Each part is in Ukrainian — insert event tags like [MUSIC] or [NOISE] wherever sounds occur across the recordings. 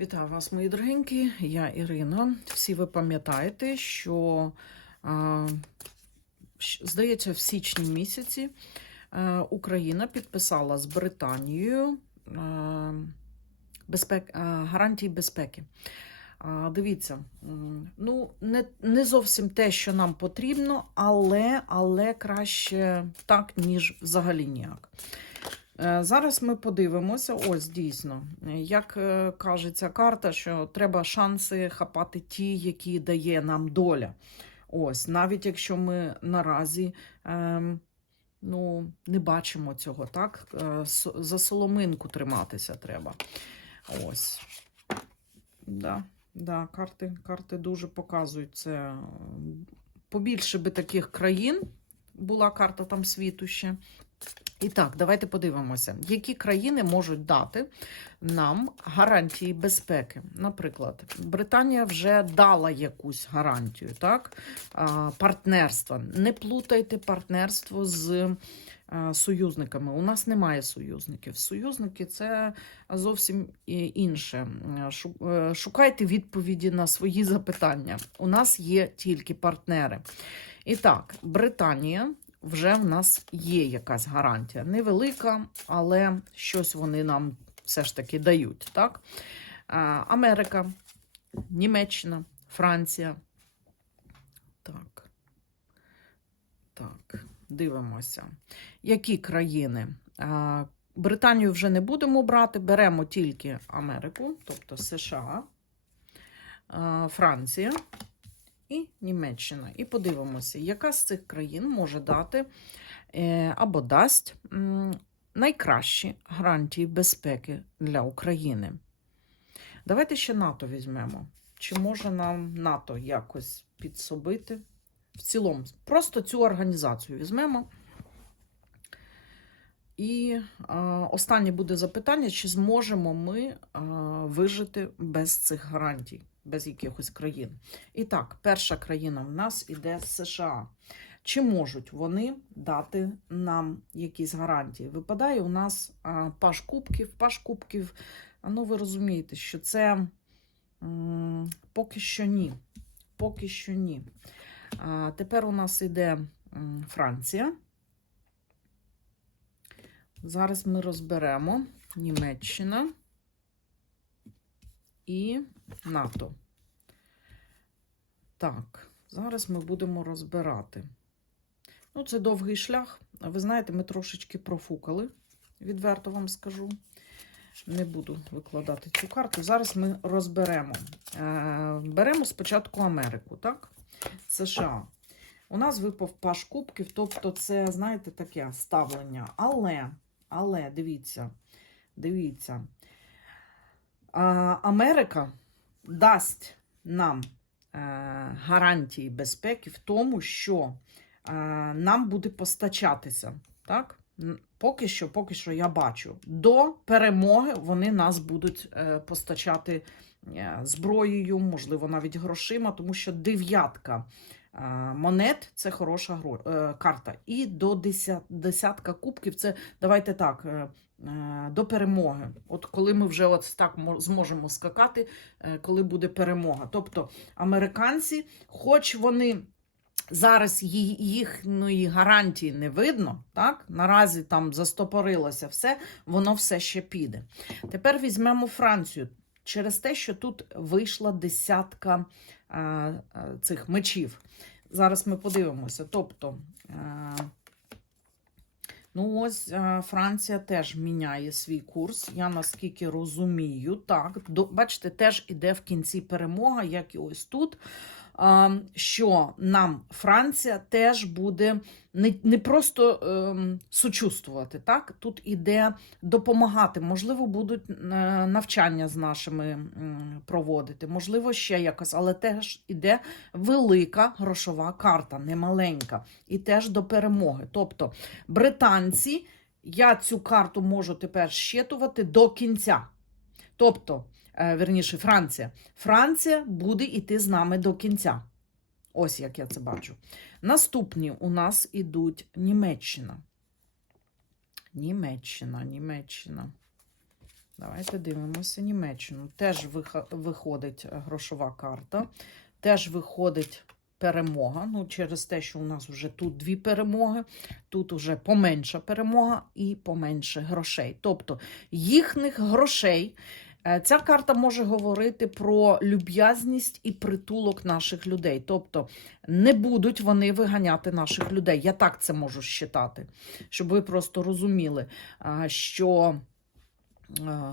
Вітаю вас, мої дорогенькі. Я Ірина. Всі ви пам'ятаєте, що, здається, в січні місяці е, Україна підписала з Британією е, безпек, е, гарантії безпеки. Дивіться, ну не, не зовсім те, що нам потрібно, але, але краще так, ніж взагалі ніяк. Е, Зараз ми подивимося, ось дійсно, як е, каже ця карта, що треба шанси хапати ті, які дає нам доля. Ось, навіть якщо ми наразі ем, ну, не бачимо цього, так? Е, За соломинку триматися треба. Ось. Да, да, карти, карти дуже показують це. Побільше би таких країн була карта там світу ще. І так, давайте подивимося, які країни можуть дати нам гарантії безпеки. Наприклад, Британія вже дала якусь гарантію, так? Партнерства. Не плутайте партнерство з а, союзниками. У нас немає союзників. Союзники це зовсім інше. Е, Шукайте відповіді на свої запитання. У нас є тільки партнери. І так, Британія вже в нас є якась гарантія. Невелика, але щось вони нам все ж таки дають. Так? Америка, Німеччина, Франція. Так. Так, дивимося. Які країни? Британію вже не будемо брати, беремо тільки Америку, тобто США, Франція і Німеччина. І подивимося, яка з цих країн може дати е, або дасть найкращі гарантії безпеки для України. Давайте ще НАТО візьмемо. Чи може нам НАТО якось підсобити? В цілому, просто цю організацію візьмемо. І а, останнє буде запитання: чи зможемо ми а, вижити без цих гарантій, без якихось країн? І так, перша країна в нас іде США. Чи можуть вони дати нам якісь гарантії? Випадає у нас паш кубків, паш кубків. Ну, ви розумієте, що це м, поки що ні. Поки що ні. А, тепер у нас іде м, Франція. Зараз ми розберемо Німеччина і НАТО. Так, зараз ми будемо розбирати. Ну, це довгий шлях. Ви знаєте, ми трошечки профукали, відверто вам скажу. Не буду викладати цю карту. Зараз ми розберемо. Е, Беремо спочатку Америку, так? США. У нас випав паш кубків, тобто це, знаєте, таке ставлення. Але, але, дивіться, дивіться, Америка дасть нам е, гарантії безпеки в тому, що е, нам буде постачатися. Так? Поки що, поки що я бачу. До перемоги вони нас будуть е, постачати зброєю, можливо, навіть грошима, тому що дев'ятка монет це хороша е, карта. І до деся- десятка кубків це давайте так. е, е, До перемоги, от коли ми вже от так мо- зможемо скакати, е, коли буде перемога. Тобто американці, хоч вони зараз їхньої гарантії не видно, так наразі там застопорилося все, воно все ще піде. Tепер візьмемо Францію через те, що тут вийшла десятка е, цих мечів. Зараз ми подивимося. Тобто, е, ну ось е, Франція теж міняє свій курс. Я наскільки розумію, так, до, бачите, теж іде в кінці перемога, як і ось тут. Е, Що нам Франція теж буде не, не просто ем, сучувствувати, так? Тут іде допомагати. Можливо, будуть е, навчання з нашими проводити, можливо, ще якось, але теж іде велика грошова карта, не маленька, і теж до перемоги. Тобто, британці, я цю карту можу тепер щитувати до кінця. Тобто, верніше, Франція. Франція буде йти з нами до кінця. Ось як я це бачу. Наступні у нас ідуть Німеччина. Німеччина, Німеччина. Давайте дивимося Німеччину. Теж виходить е, грошова карта, теж виходить перемога. Ну, через те, що у нас вже тут дві перемоги, тут вже поменша перемога і поменше грошей. Тобто їхніх грошей. Е, Ця карта може говорити про люб'язність і притулок наших людей. Тобто не будуть вони виганяти наших людей. Я так це можу считати, щоб ви просто розуміли, що е,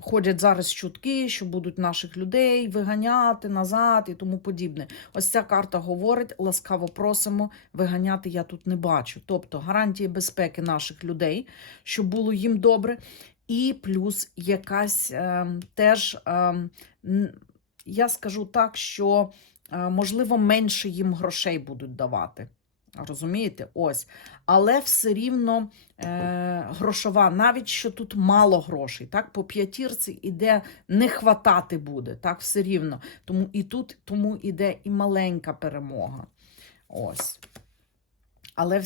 ходять зараз чутки, що будуть наших людей виганяти назад і тому подібне. Ось ця карта говорить: ласкаво просимо, виганяти я тут не бачу. Тобто гарантії безпеки наших людей, щоб було їм добре, і плюс якась е, теж, е, я скажу так, що е, можливо менше їм грошей будуть давати. Розумієте? Ось. Але все рівно е, грошова, навіть що тут мало грошей, так, по п'ятірці іде не хватати буде, так, все рівно. Тому і тут тому іде і маленька перемога. Ось. Але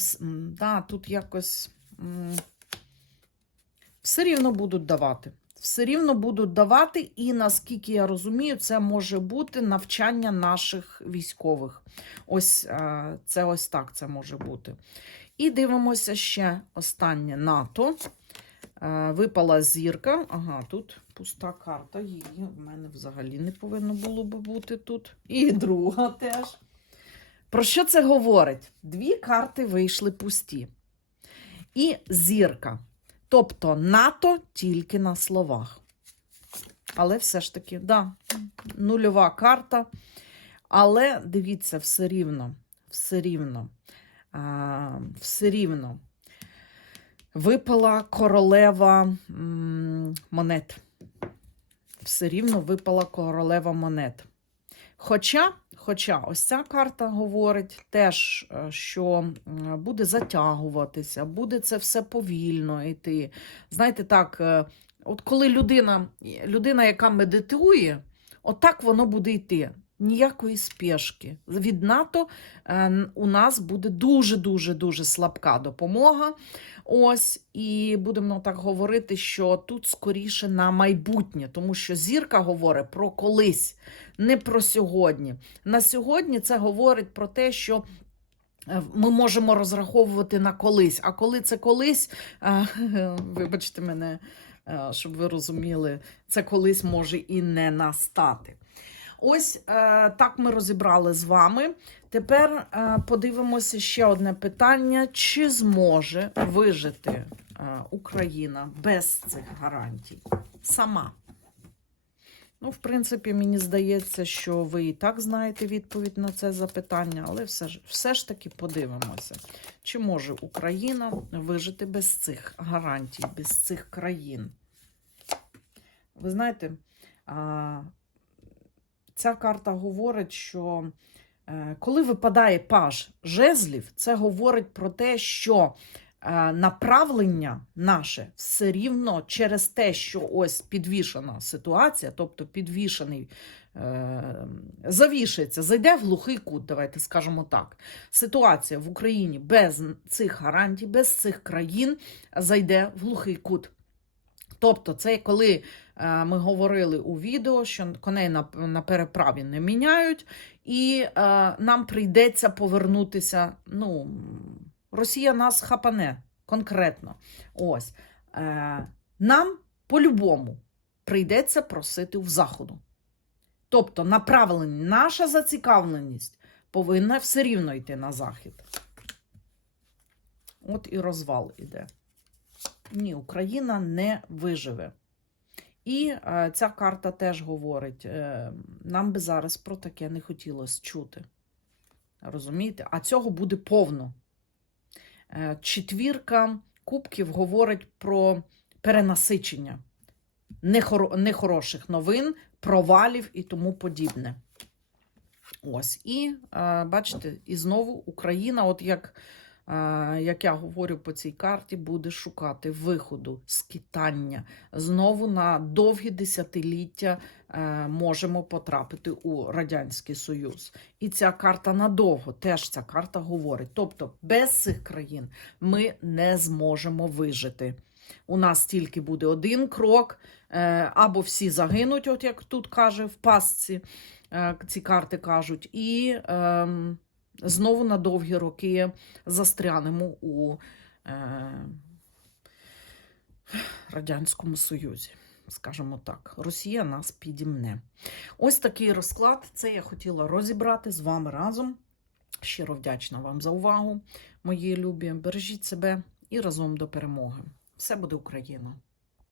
да, тут якось все рівно будуть давати. Все рівно будуть давати, і наскільки я розумію, це може бути навчання наших військових. Ось е, це ось так це може бути. І дивимося ще останнє НАТО. Е, Випала зірка. Ага, тут пуста карта. Її в мене взагалі не повинно було би бути тут. І друга теж. Про що це говорить? Дві карти вийшли пусті. І зірка. Тобто НАТО тільки на словах. Але все ж таки, да, нульова карта. Але дивіться, все рівно, все рівно, а, все рівно. Випала королева монет. Все рівно випала королева монет. Хоча, хоча ось ця карта говорить теж, е, що буде затягуватися, буде це все повільно йти. Знаєте, так, е, от коли людина, людина, яка медитує, отак воно буде йти. Ніякої спешки. Від НАТО е, у нас буде дуже-дуже дуже слабка допомога. Ось, і будемо так говорити, що тут скоріше на майбутнє, тому що зірка говорить про колись, не про сьогодні. На сьогодні це говорить про те, що е, ми можемо розраховувати на колись. А коли це колись, е, [LAUGHS] вибачте мене, щоб ви розуміли, це колись може і не настати. Ось е, так ми розібрали з вами. Тепер е, подивимося ще одне питання: чи зможе вижити е, Україна без цих гарантій? Сама. Ну, в принципі, мені здається, що ви і так знаєте відповідь на це запитання, але все ж, все ж таки подивимося, чи може Україна вижити без цих гарантій, без цих країн. Ви знаєте, ця карта говорить, що е, коли випадає паж жезлів, це говорить про те, що е, направлення наше все рівно через те, що ось підвішена ситуація, тобто підвішений. е, Завішається, зайде в глухий кут, давайте скажемо так. Ситуація в Україні без цих гарантій, без цих країн зайде в глухий кут. Тобто, це коли е, ми говорили у відео, що коней на, переправі не міняють, і е, нам прийдеться повернутися. Ну, Росія нас хапане конкретно. Ось. Е, нам по-любому прийдеться просити в заходу. Тобто, направлення, наша зацікавленість повинна все рівно йти на захід. От і розвал іде. Ні, Україна не виживе. І е, ця карта теж говорить: е, нам би зараз про таке не хотілося чути. Розумієте? А цього буде повно. Е, четвірка кубків говорить про перенасичення нехоро- нехороших новин, провалів і тому подібне. Ось. І бачите, і знову Україна, от як як я говорю по цій карті, буде шукати виходу, скитання. Знову на довгі десятиліття е, можемо потрапити у Радянський Союз. І ця карта надовго теж ця карта говорить. Тобто без цих країн ми не зможемо вижити. у нас тільки буде один крок, е, або всі загинуть, от як тут каже, в пастці е, ці карти кажуть, і ем, знову на довгі роки застрянемо у е, Радянському Союзі. Скажімо так, Росія нас підімне. Ось такий розклад. Це я хотіла розібрати з вами разом. Щиро вдячна вам за увагу, мої любі. Бережіть себе і разом до перемоги. Все буде Україна!